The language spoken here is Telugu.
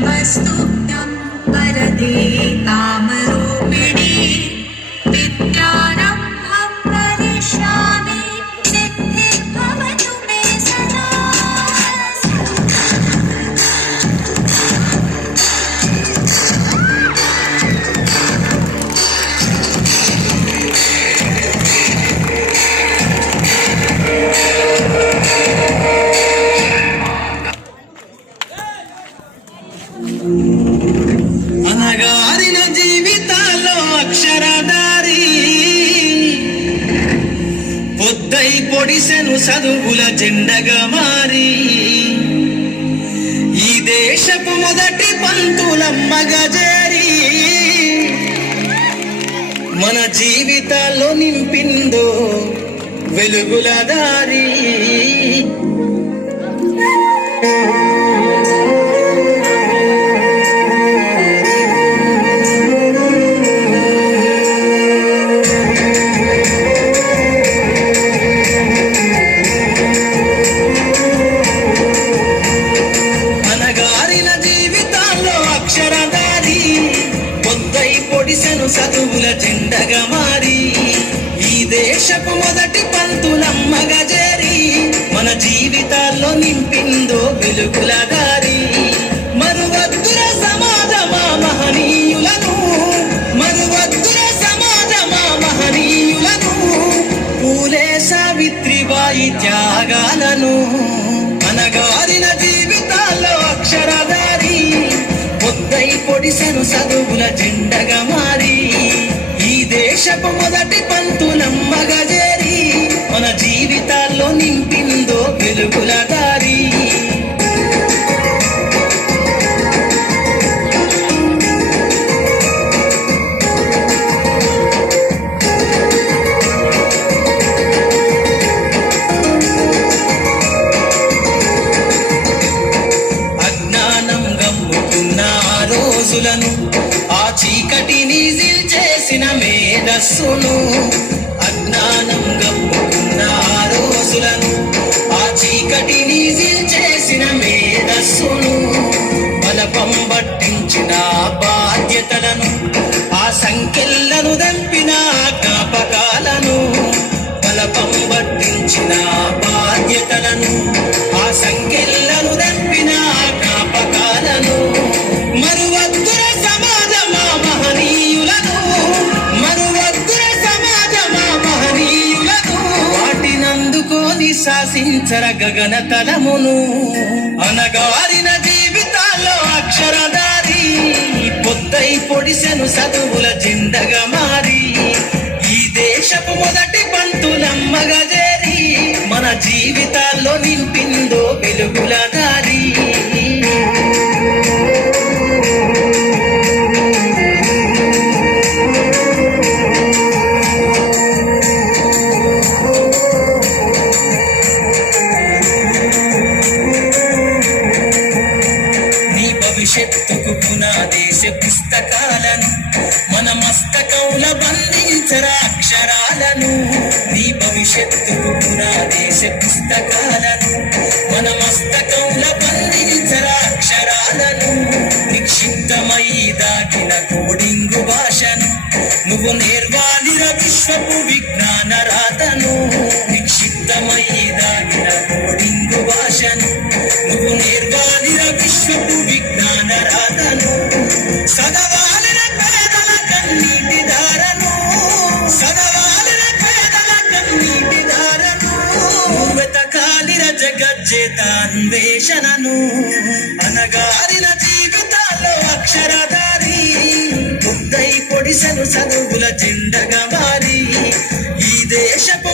नमस्तुभ्यं वरदे कामरूपिणे विद्यारम्भं करिष्यामि सिद्धिर्भवतु मे सदा। అనగారిన జీవితాల్లో అక్షరదారి పొద్దై పొడిసెను చదువుల జెండగా మారి ఈ దేశపు మొదటి పంతులమ్మగా చేరి మన జీవితాల్లో నింపిందో వెలుగుల దారి. చదువుల జెండగా మారి ఈ దేశపు మొదటి పంతులమ్మగా చేరి మన జీవితాల్లో నింపిందో వెలుగుల దారి. మరువద్దుర సమాజమా మహనీయులను, మరువద్దుర సమాజమా మహనీయులను, పూలే సావిత్రిబాయి త్యాగాలను. అనగారిన జీవితాల్లో అక్షరదారి పొద్దై పొడిసెను చదువుల జెండగా మారి ఈ దేశపు మొదటి పంతులమ్మగా చేరి మన జీవితాల్లో నింపిందో వెలుగుల దారి. ఆ చీకటిని చేసిన మేధస్సును, అజ్ఞానం గమ్ముకున్న ఆ రోజులను, ఆ చీకటిని చేసిన మేధస్సును, బలపం పట్టించిన బాధ్యతలను, ఆ సంఖ్యలను దంపిన జ్ఞాపకాలను, బలపం పట్టించిన బాధ్యతలను, ఆ సంఖ్యలను దంపిన జ్ఞాపకాలను. మరువద్దుర సమాజమా మహనీయులను, మరువద్దుర సమాజమా మహనీయులను, వాటినందుకోని శాసించర గగన తలమును. అనగారిన జీవితాల్లో అక్షరదారి పొద్దై పొడిసెను చదువుల జెండగా మారి ఈ దేశపు మొదటి పంతులమ్మగా చేరి మన జీవితాల్లో నింపిందో వెలుగుల దారి. భవిష్యత్తుకు పునాదేశ పుస్తకాలను మన మస్తకంల బంధించరా అక్షరాలను. నీ భవిష్యత్తుకు పునాదేశ పుస్తకాలను మన మస్తకంల బంధించరా అక్షరాలను. నిక్షిప్తమై దాటిన కోడింగు భాషను నువ్వు నేర్వాలిర విశ్వపు విజ్ఞాన రాతను. నిక్షిప్తమై దాటిన కోడింగు భాషను నువ్వు నేర్వాలిర విశ్వపు విజ్ఞాన రాతను. సదవాలిన పేదల కన్నీటి దారను, సదవాలిన పేదల కన్నీటి దారను, వెతకాలిర జగజ్జేత అన్వేషణను. అనగారిన జీవితాల్లో అక్షరదారి పొద్దై పొడిసెను చదువుల జెండగా మారి ఈ దేశపు